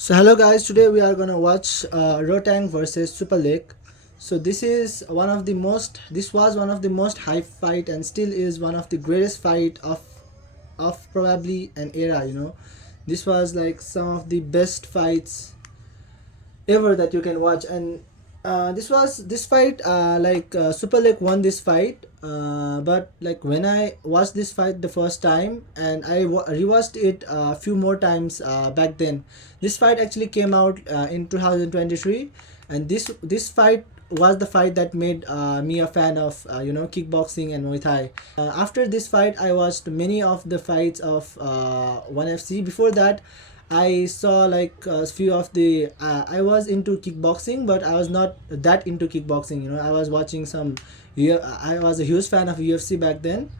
So hello guys, today we are gonna watch Rodtang versus superlek. So this was one of the most hype fight and still is one of the greatest fight of probably an era. This was like some of the best fights ever that you can watch, and this fight superlek won this fight, but like when I watched this fight the first time and rewatched it a few more times back then, this fight actually came out in 2023, and this fight was the fight that made me a fan of kickboxing and Muay Thai. After this fight I watched many of the fights of 1FC. Before that I saw like a few of the I was into kickboxing, but I was not that into kickboxing. I was watching I was a huge fan of UFC back then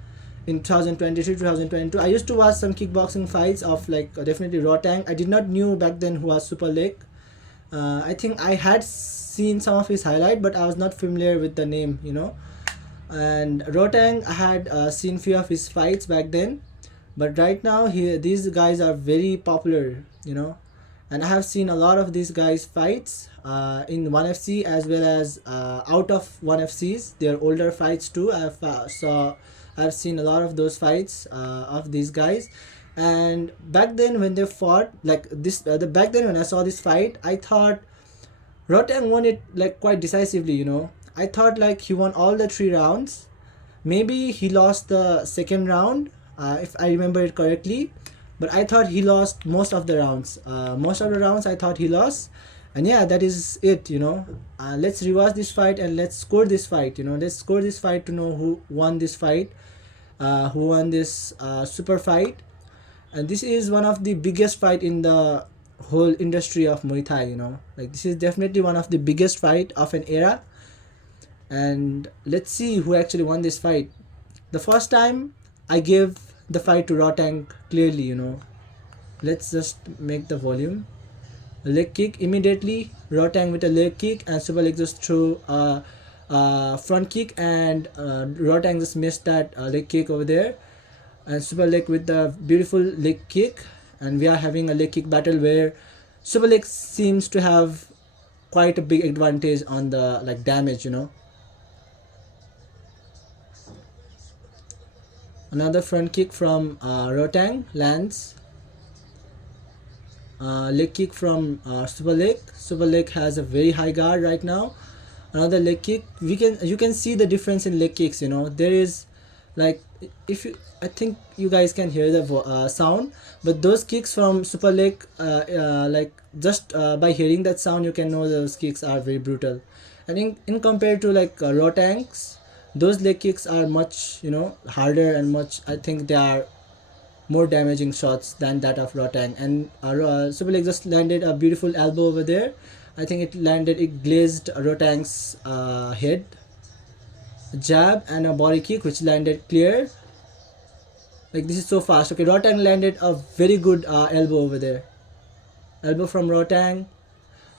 in 2023 2022. I used to watch some kickboxing fights of like definitely rodtang. I did not knew back then who was superlek. I think I had seen some of his highlight, but I was not familiar with the name. And rodtang, I had seen few of his fights back then, but right now these guys are very popular. And I have seen a lot of these guys fights in 1FC as well as out of 1FCs, their older fights too. I've seen a lot of those fights of these guys. And back then when they fought like this back then when I saw this fight, I thought rodtang won it like quite decisively. I thought like he won all the 3 rounds. Maybe he lost the second round, if I remember it correctly, but I thought he lost most of the rounds. Most of the rounds I thought he lost, and yeah, that is it. Let's rewatch this fight and let's score this fight. Let's score this fight to know who won this fight, who won this super fight, and this is one of the biggest fight in the whole industry of Muay Thai. Like this is definitely one of the biggest fight of an era, and let's see who actually won this fight. The first time I gave the fight to rodtang clearly. Let's just make the volume. A leg kick immediately, rodtang with a leg kick, and superlek just threw a front kick, and rodtang just missed that leg kick over there, and superlek with the beautiful leg kick. And we are having a leg kick battle where superlek seems to have quite a big advantage on the like damage. Another front kick from rodtang lands. Leg kick from superlek. Superlek has a very high guard right now. Another leg kick. You can see the difference in leg kicks. There is like, if you I think you guys can hear the sound, but those kicks from superlek, like just by hearing that sound you can know those kicks are very brutal. And in compared to like rodtangs, those leg kicks are much harder, and much, I think they are more damaging shots than that of rodtang. And superlek just landed a beautiful elbow over there. I think it glazed rodtang's head. Jab and a body kick which landed clear. Like this is so fast. Okay, rodtang landed a very good elbow over there. Elbow from rodtang.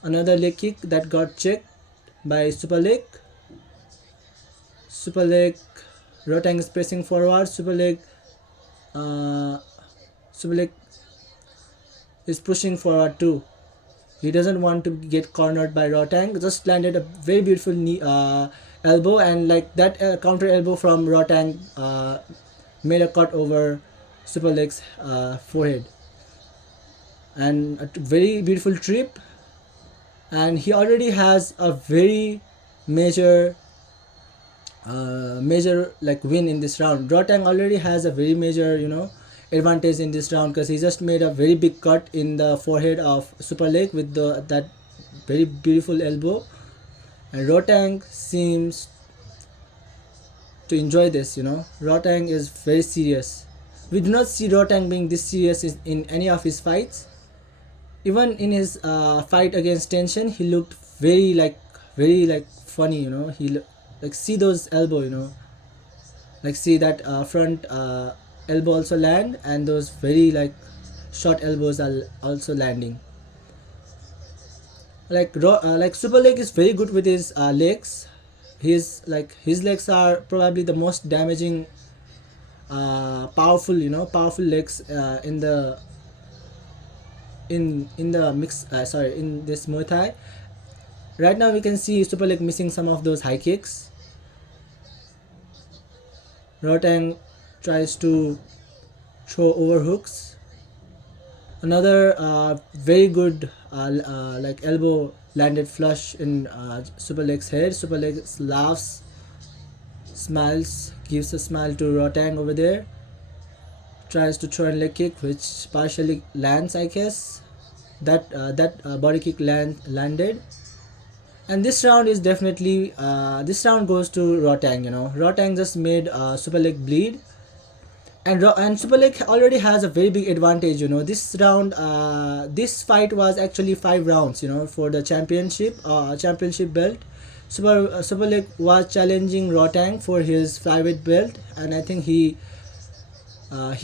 Another leg kick that got checked by superlek. Rodtang is pressing forward. Superlek is pushing forward too. He doesn't want to get cornered by rodtang. Just landed a very beautiful knee, elbow, and like that counter elbow from rodtang made a cut over superlek's forehead, and a very beautiful trip. And he already has a very major like win in this round. rodtang already has a very major advantage in this round, because he just made a very big cut in the forehead of superlek with that very beautiful elbow. And rodtang seems to enjoy this. Rodtang is very serious. We do not see rodtang being this serious in any of his fights. Even in his fight against tension, he looked very funny. He like, see those elbow. Like see that front elbow also land, and those very like short elbows are also landing. Like superlek is very good with his legs. His legs are probably the most damaging, powerful legs in the mix. Sorry, in this Muay Thai. Right now we can see Superlek missing some of those high kicks. Rodtang tries to throw overhooks. Another very good like elbow landed flush in Superlek's head. Superlek laughs, smiles, gives a smile to Rodtang over there. Tries to throw a leg kick, which partially lands, I guess. That body kick landed. And this round is definitely this round goes to Rodtang. Rodtang just made Superlek bleed, and Superlek already has a very big advantage. This round, this fight was actually 5 rounds. For the championship belt. Superlek was challenging Rodtang for his flyweight belt, and I think he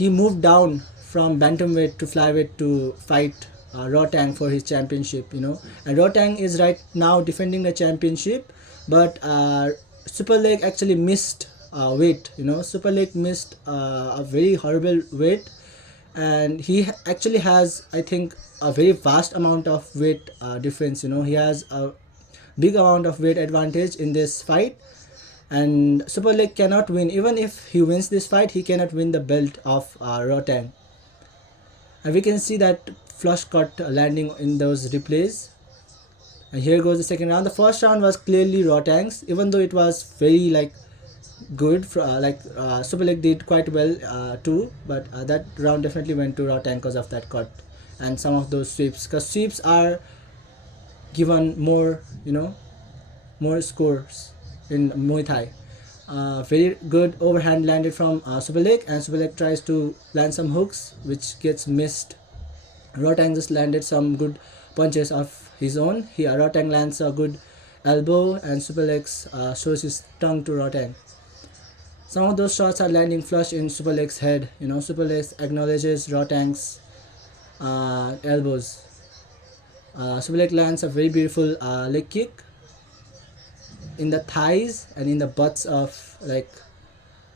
moved down from bantamweight to flyweight to fight Rodtang for his championship. And Rodtang is right now defending the championship, but Superlek actually missed weight. Superlek missed a very horrible weight, and he actually has, I think, a very vast amount of weight difference. He has a big amount of weight advantage in this fight, and Superlek cannot win. Even if he wins this fight, he cannot win the belt of Rodtang. And we can see that flush cut landing in those replays. And here goes the second round. The first round was clearly Rodtang's, even though it was very good. Superlek did quite well too, but that round definitely went to Rodtang because of that cut and some of those sweeps. Because sweeps are given more, more scores in Muay Thai. Very good overhand landed from Superlek, and Superlek tries to land some hooks, which gets missed. Rodtang just landed some good punches of his own. Rodtang lands a good elbow, and Superlek shows his tongue to Rodtang. Some of those shots are landing flush in Superlek's head. Superlek acknowledges Rodtang's elbows. Superlek lands a very beautiful leg kick in the thighs and in the butts of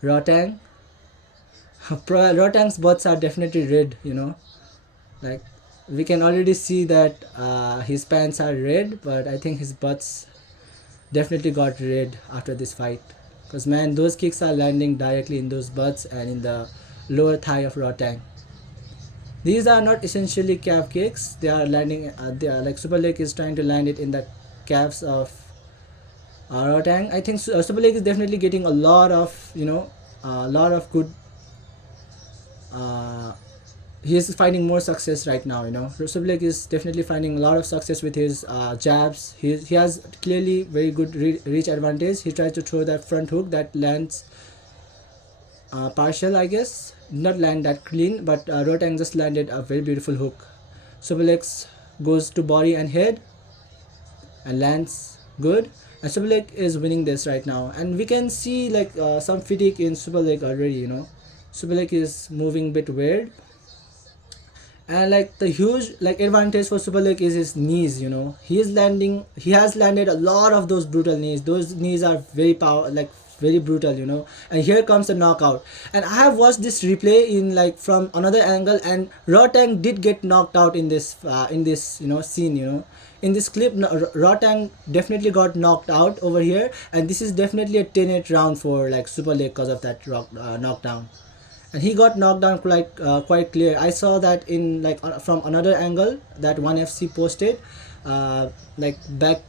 Rodtang. Rodtang's butts are definitely red. We can already see that his pants are red, but I think his butts definitely got red after this fight. Because man, those kicks are landing directly in those butts and in the lower thigh of Rodtang. These are not essentially calf kicks. They are landing. They are Superlek is trying to land it in the calves of Rodtang. I think Superlek is definitely getting a lot of good. He is finding more success right now. Superlek is definitely finding a lot of success with his jabs. He has clearly very good reach advantage. He tries to throw that front hook that lands partial, I guess. Not land that clean, but Rodtang just landed a very beautiful hook. Superlek goes to body and head and lands good. And Superlek is winning this right now. And we can see some fatigue in Superlek already. Superlek is moving a bit weird. And the huge advantage for Superlek is his knees. He has landed a lot of those brutal knees. Those knees are very very brutal. And here comes the knockout. And I have watched this replay in from another angle, and Rodtang did get knocked out in this scene. In this clip, Rodtang definitely got knocked out over here, and this is definitely a 10-8 round for Superlek because of that knockdown. And he got knocked down quite clear. I saw that in from another angle that 1FC posted back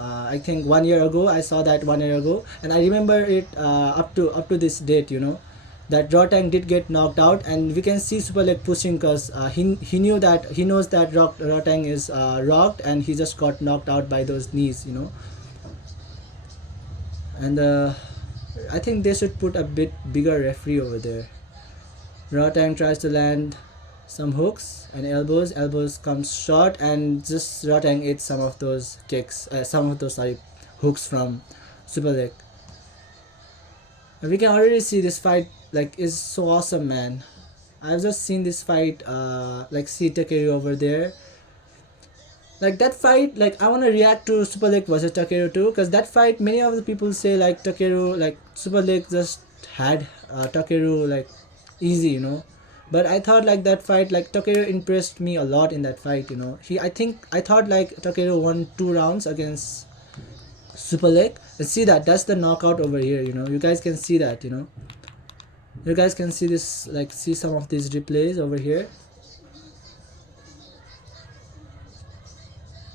I think 1 year ago. I saw that 1 year ago, and I remember it up to this date. That Rodtang did get knocked out, and we can see Superlek pushing because he knows that Rodtang is rocked, and he just got knocked out by those knees. And I think they should put a bit bigger referee over there. Rodtang tries to land some hooks and elbows. Elbows comes short, and just Rodtang ate some of those kicks, hooks from Superlek. And we can already see this fight is so awesome, man. I've just seen this fight see Takeru over there. That fight, I want to react to Superlek versus Takeru too, because that fight, many of the people say Takeru, Superlek just had Takeru easy. But I thought like that fight, like Takeru impressed me a lot in that fight. I thought like Takeru won 2 rounds against Superlek. And see that, that's the knockout over here. You guys can see that. You guys can see this, like see some of these replays over here.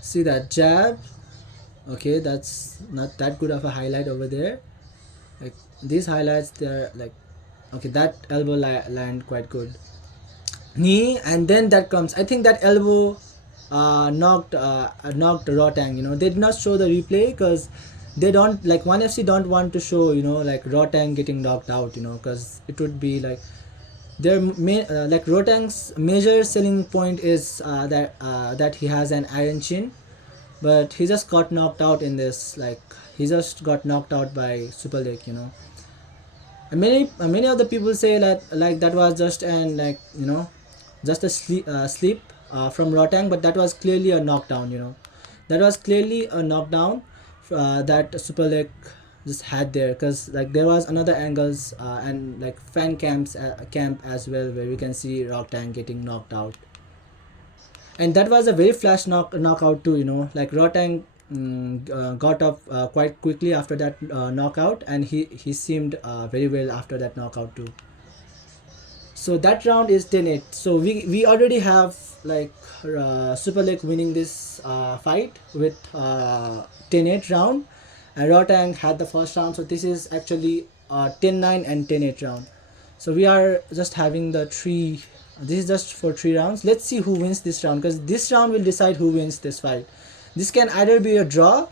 See that jab. Okay, that's not that good of a highlight over there. Like these highlights, they're like, okay, that elbow land quite good. Knee, and then that comes, I think that elbow knocked rodtang. They did not show the replay because they don't, like, 1FC don't want to show, like rodtang getting knocked out, because it would be like their main, like rodtang's major selling point is that he has an iron chin, but he just got knocked out in this, like he just got knocked out by superlek. And many of the people say that, like, that was just an, like, just a sleep from rodtang, but that was clearly a knockdown. That was clearly a knockdown that superlek just had there, because like there was another angles and like fan camp as well, where we can see rodtang getting knocked out. And that was a very flash knockout too. Like rodtang got up quite quickly after that knockout, and he seemed very well after that knockout too. So that round is 10-8. So we already have, like, superlek winning this fight with 10-8 round, and rodtang had the first round. So this is actually 10-9 and 10-8 round. So we are just having the three, this is just for 3 rounds. Let's see who wins this round, because this round will decide who wins this fight. This can either be a draw,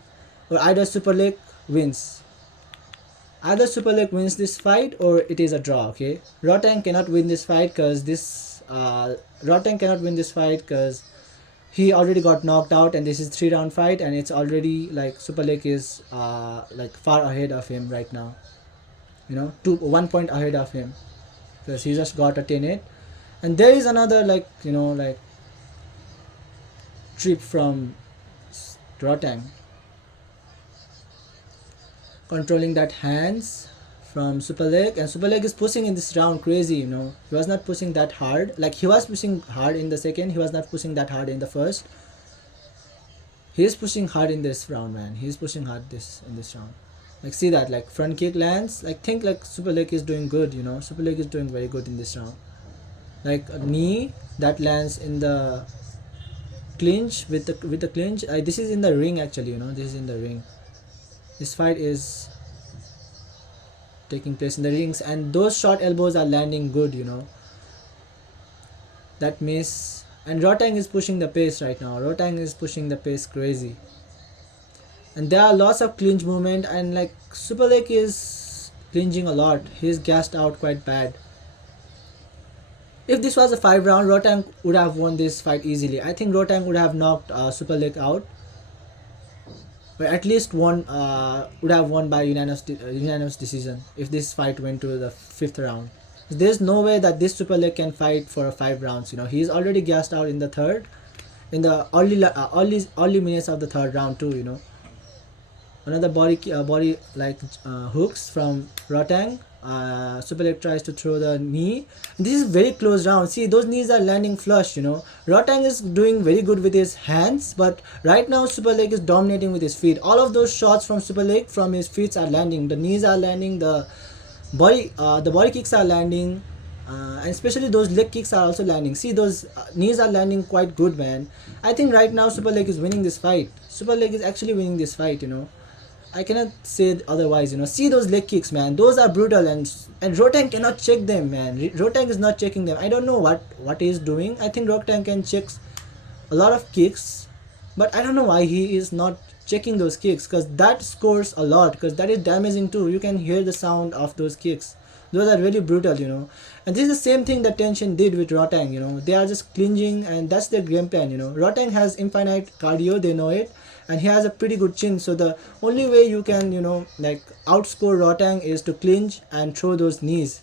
or either superlek wins. Either superlek wins this fight, or it is a draw. Okay, rodtang cannot win this fight because he already got knocked out, and this is 3 round fight, and it's already like superlek is like far ahead of him right now. 1 point ahead of him, because he just got a 10-8. And there is another, like, like trip from rodtang, controlling that hands from superlek, and superlek is pushing in this round crazy. He was not pushing that hard, like he was pushing hard in the second, he was not pushing that hard in the first. He is pushing hard in this round, man. He is pushing hard in this round. Like, see that, like front kick lands, like think like superlek is doing good. Superlek is doing very good in this round. Like a knee that lands in the clinch with the clinch. This is in the ring actually. This is in the ring. This fight is taking place in the rings, and those short elbows are landing good. That miss, and rodtang is pushing the pace right now. Rodtang is pushing the pace crazy, and there are lots of clinch movement, and like superlek is clinching a lot. He's gassed out quite bad. If this was a 5 round, rodtang would have won this fight easily. I think rodtang would have knocked superlek out, or at least would have won by unanimous decision if this fight went to the 5th round. There's no way that this superlek can fight for 5 rounds. He's already gassed out in the third, in the early minutes of the third round too. Another body like hooks from rodtang. Superlek tries to throw the knee. This is very close round. See, those knees are landing flush. rodtang is doing very good with his hands, but right now superlek is dominating with his feet. All of those shots from superlek from his feet are landing. The knees are landing. The body kicks are landing, and especially those leg kicks are also landing. See, those knees are landing quite good, man. I think right now superlek is winning this fight. Superlek is actually winning this fight. I cannot say otherwise. See those leg kicks, man. Those are brutal, and rodtang cannot check them, man. rodtang is not checking them. I don't know what he is doing. I think rodtang can check a lot of kicks, but I don't know why he is not checking those kicks, because that scores a lot, because that is damaging too. You can hear the sound of those kicks. Those are really brutal. And this is the same thing that Tension did with rodtang. They are just clinging, and that's their game plan. rodtang has infinite cardio, they know it, and he has a pretty good chin. So the only way you can like outscore rodtang is to clinch and throw those knees,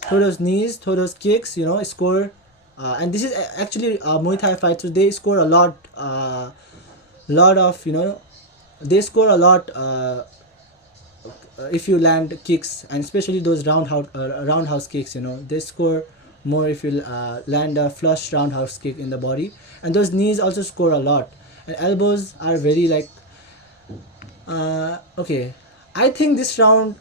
throw those kicks, score. And this is actually a Muay Thai fight, so they score a lot of they score a lot if you land kicks, and especially those roundhouse kicks. They score more if you land a flush roundhouse kick in the body. And those knees also score a lot, and elbows are very like okay. I think this round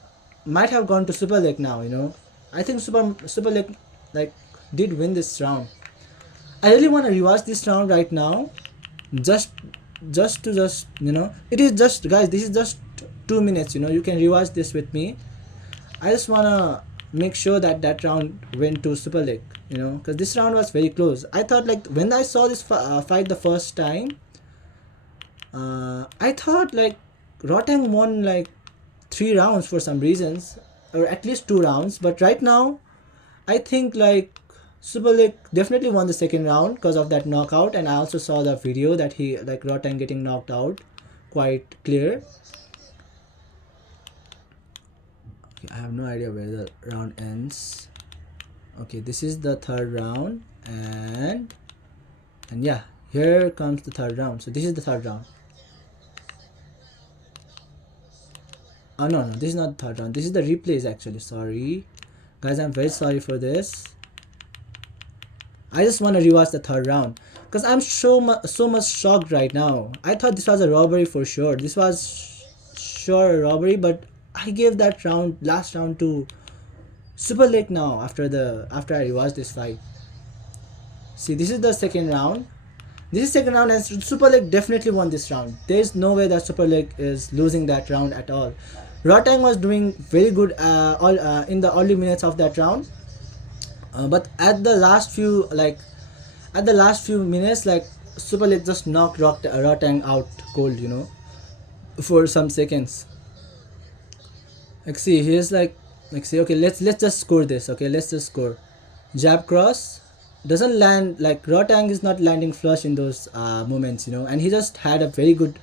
might have gone to super leg now, you know. I think super leg like did win this round. I really want to rewatch this round right now, just just you know, it is just, guys, this is just 2 minutes, you know. You can rewatch this with me. I just wanna make sure that that round went to super leg, you know, because this round was very close. I thought like when I saw this fight the first time, I thought like rodtang won like 3 rounds for some reasons, or at least 2 rounds. But right now I think like super leg definitely won the second round because of that knockout. And I also saw the video that he like rodtang getting knocked out, quite clear. Okay, I have no idea where the round ends. Okay, this is the third round, and yeah, here comes the third round. So this is the third round. Oh no, this is not the third round. This is the replays actually. Sorry, guys, I'm very sorry for this. I just want to rewatch the third round because I'm so much shocked right now. I thought this was a robbery for sure. This was sure a robbery, but I gave that last round to super leg now after I rewatched this fight. See, this is the second round. This is second round, and super leg definitely won this round. There is no way that super leg is losing that round at all. rodtang was doing very good in the early minutes of that round, but at the last few minutes, like super leg just knocked rodtang out cold, you know, for some seconds. Like see, here's like see, okay, let's just score this. Okay, let's just score. Jab cross doesn't land, like rodtang is not landing flush in those moments, you know, and he just had a very good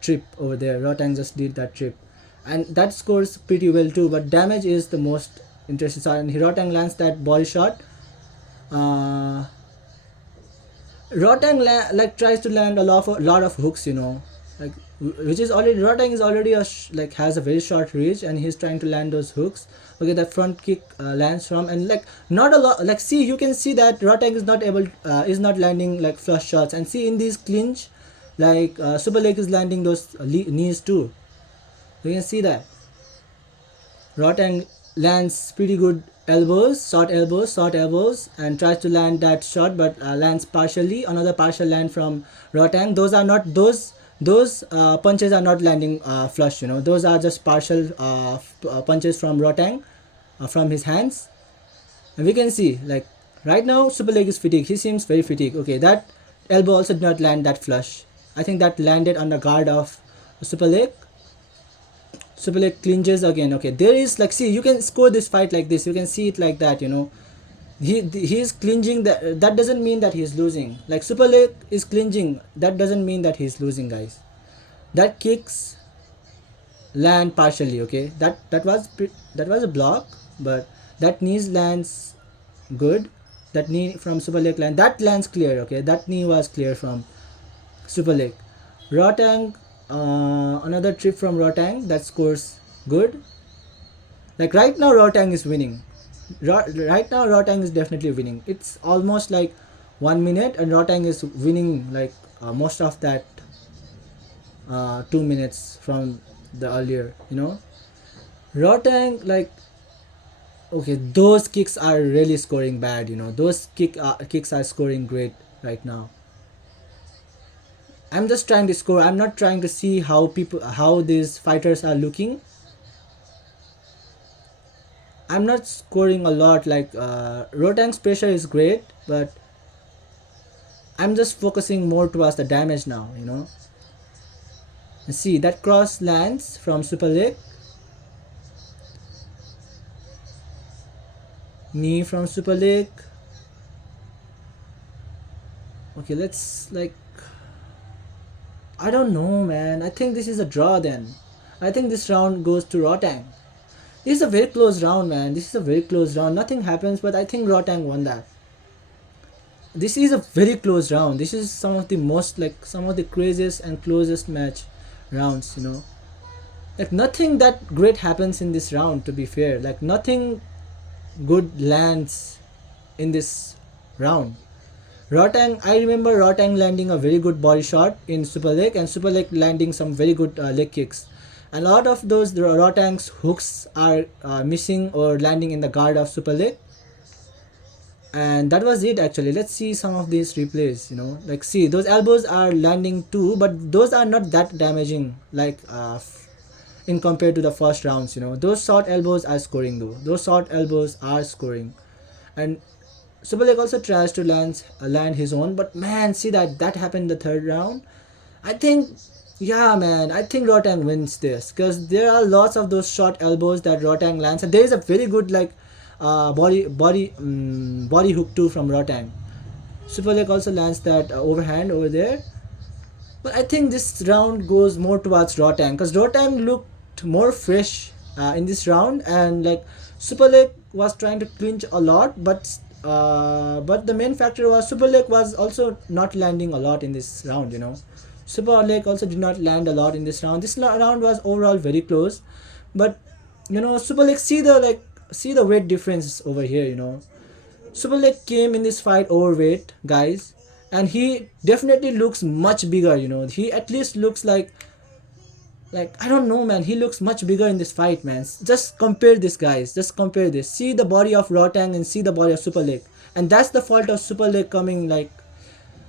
trip over there. rodtang just did that trip, and that scores pretty well too, but damage is the most interesting side. And rodtang lands that body shot. rodtang like tries to land a lot of hooks, you know, like which is already, rodtang is already like has a very short reach, and he's trying to land those hooks. Okay, that front kick lands from, and like not a lot, like see, you can see that rodtang is not landing like flush shots. And see, in these clinch, like super leg is landing those knees too. You can see that rodtang lands pretty good short elbows, and tries to land that shot, but lands partially. Another partial land from rodtang. Those punches are not landing flush, you know. Those are just partial punches from rodtang, from his hands. And we can see like right now super leg is fatigued. He seems very fatigued. Okay, that elbow also did not land that flush. I think that landed on the guard of super leg. Super leg clinches again. Okay, there is like, see, you can score this fight like this. You can see it like that, you know. He is clinching. That doesn't mean that he's losing. Like super leg is clinching. That doesn't mean that he's losing, guys. That kicks land partially. Okay, that was a block, but that knees lands good. That knee from super leg that lands clear. Okay, that knee was clear from super leg. rodtang, another trip from rodtang that scores good. Like right now rodtang is winning. Right now rodtang is definitely winning. It's almost like 1 minute, and rodtang is winning like most of that 2 minutes from the earlier, you know. rodtang, like, okay, those kicks are really scoring bad, you know. Those kicks are scoring great right now. I'm just trying to score. I'm not trying to see how these fighters are looking. I'm not scoring a lot. Like rodtang's pressure is great, but I'm just focusing more towards the damage now, you know. And see, that cross lands from super leg. Knee from super leg. Okay, let's like, I don't know, man. I think this is a draw then. I think this round goes to rodtang. This is a very close round, man. This is a very close round. Nothing happens, but I think rodtang won that. This is a very close round. This is some of the craziest and closest match rounds, you know. Like nothing that great happens in this round, to be fair. Like nothing good lands in this round. Rodtang, I remember Rodtang landing a very good body shot in superlek, and superlek landing some very good leg kicks. And a lot of those Rodtang's hooks are missing or landing in the guard of superlek. And that was it actually. Let's see some of these replays. Like, see, those elbows are landing too, but those are not that damaging, like in compared to the first rounds. Those short elbows are scoring though. Those short elbows are scoring. And superlek also tries to land his own, but man, see that happened in the third round. I think, yeah, man, I think Rodtang wins this, because there are lots of those short elbows that Rodtang lands, and there is a very good like body hook too from Rodtang. Superlek also lands that overhand over there, but I think this round goes more towards Rodtang, because Rodtang looked more fresh in this round, and like superlek was trying to clinch a lot, but the main factor was superlek was also not landing a lot in this round. Superlek also did not land a lot in this round. This round was overall very close, but superlek, see the weight difference over here. Superlek came in this fight overweight, guys, and he definitely looks much bigger. He at least looks like I don't know, man, he looks much bigger in this fight, man. Just compare this, guys. Just compare this. See the body of Rodtang and see the body of superlek, and that's the fault of superlek coming like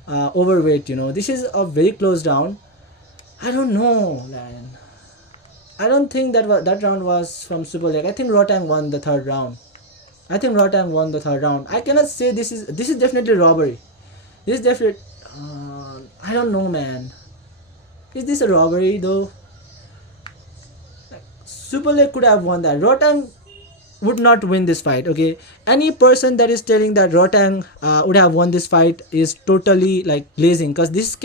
overweight. This is a very close round. I don't know, man. I don't think that round was from superlek. I think Rodtang won the third round. I cannot say this is definitely robbery. This is definitely I don't know, man. Is this a robbery though? Superlek could have won that. Rodtang would not win this fight. Okay, any person that is telling that Rodtang would have won this fight is totally like glazing, because this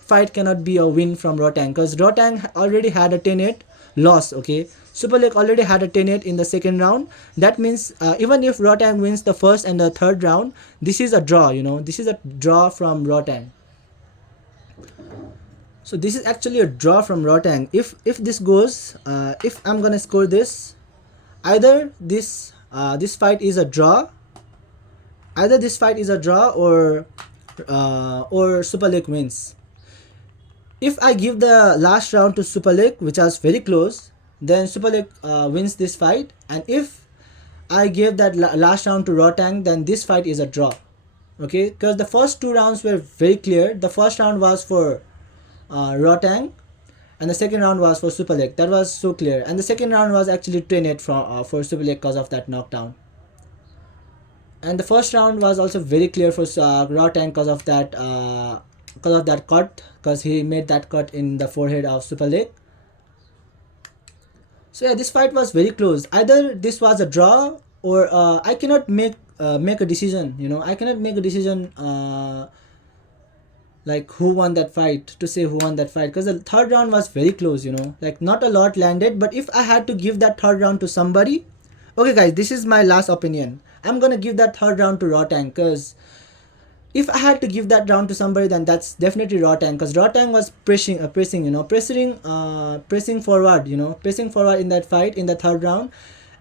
fight cannot be a win from Rodtang, because Rodtang already had a 10-8 loss. Okay, superlek already had a 10-8 in the second round. That means even if Rodtang wins the first and the third round, this is a draw. This is a draw from Rodtang. So this is actually a draw from Rodtang. If this goes, if I'm gonna score this, either this fight is a draw, or superlek wins. If I give the last round to superlek, which was very close, then superlek wins this fight. And if I give that last round to Rodtang, then this fight is a draw. Okay, because the first two rounds were very clear. The first round was for Rodtang, and the second round was for superlek. That was so clear. And the second round was actually 10-8 for superlek because of that knockdown. And the first round was also very clear for Rodtang because of that cut, because he made that cut in the forehead of superlek. So yeah, this fight was very close. Either this was a draw, or I cannot make a decision. I cannot make a decision like who won that fight, to say who won that fight, because the third round was very close. Like not a lot landed. But if I had to give that third round to somebody, okay guys, this is my last opinion. I'm gonna give that third round to Rodtang, because if I had to give that round to somebody, then that's definitely Rodtang, because Rodtang was pressing forward, pressing forward in that fight in the third round,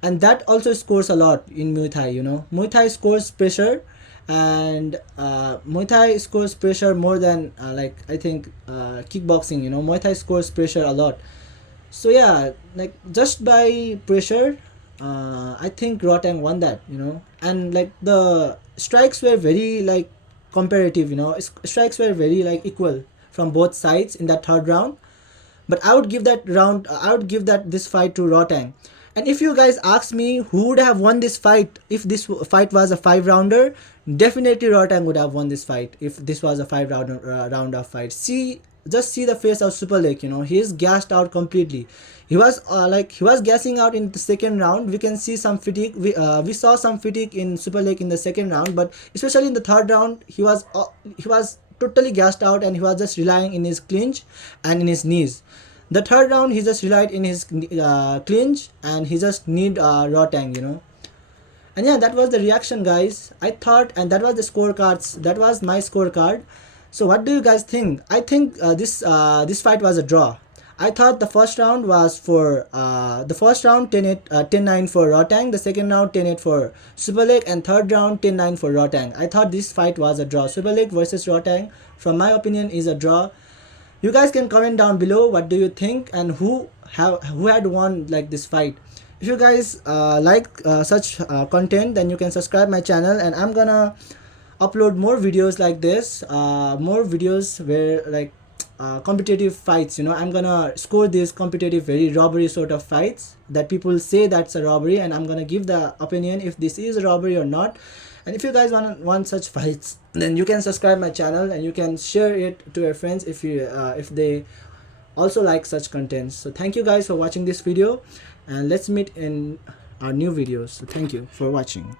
and that also scores a lot in Muay Thai. Muay Thai scores pressure, and Muay Thai scores pressure more than I think kickboxing. Muay Thai scores pressure a lot. So yeah, like just by pressure, I think Rodtang won that. And like the strikes were very like comparative. Strikes were very like equal from both sides in that third round. But I would give this fight to Rodtang. And if you guys ask me who would have won this fight if this fight was a 5-rounder, definitely Rodtang would have won this fight if this was a 5-round of fight. Just see the face of superlek. He is gassed out completely. He was gassing out in the second round. We can see some fatigue. We saw some fatigue in superlek in the second round, but especially in the third round, he was totally gassed out, and he was just relying in his clinch and in his knees. The third round, he just relied in his clinch, and he just need Rodtang. And yeah, that was the reaction, guys. I thought, and that was the scorecards. That was my scorecard. So what do you guys think? I think this fight was a draw. I thought the first round was for the first round 10-9 for rodtang, the second round 10-8 for superlek, and third round 10-9 for rodtang. I thought this fight was a draw. Superlek versus rodtang, from my opinion, is a draw. You guys can comment down below what do you think and who had won like this fight. If you guys like such content, then you can subscribe my channel, and I'm gonna upload more videos like this, more videos where like competitive fights. I'm gonna score these competitive, very robbery sort of fights that people say that's a robbery, and I'm gonna give the opinion if this is a robbery or not. And if you guys want such fights, then you can subscribe my channel and you can share it to your friends if they also like such content. So thank you guys for watching this video, and let's meet in our new videos. So thank you for watching.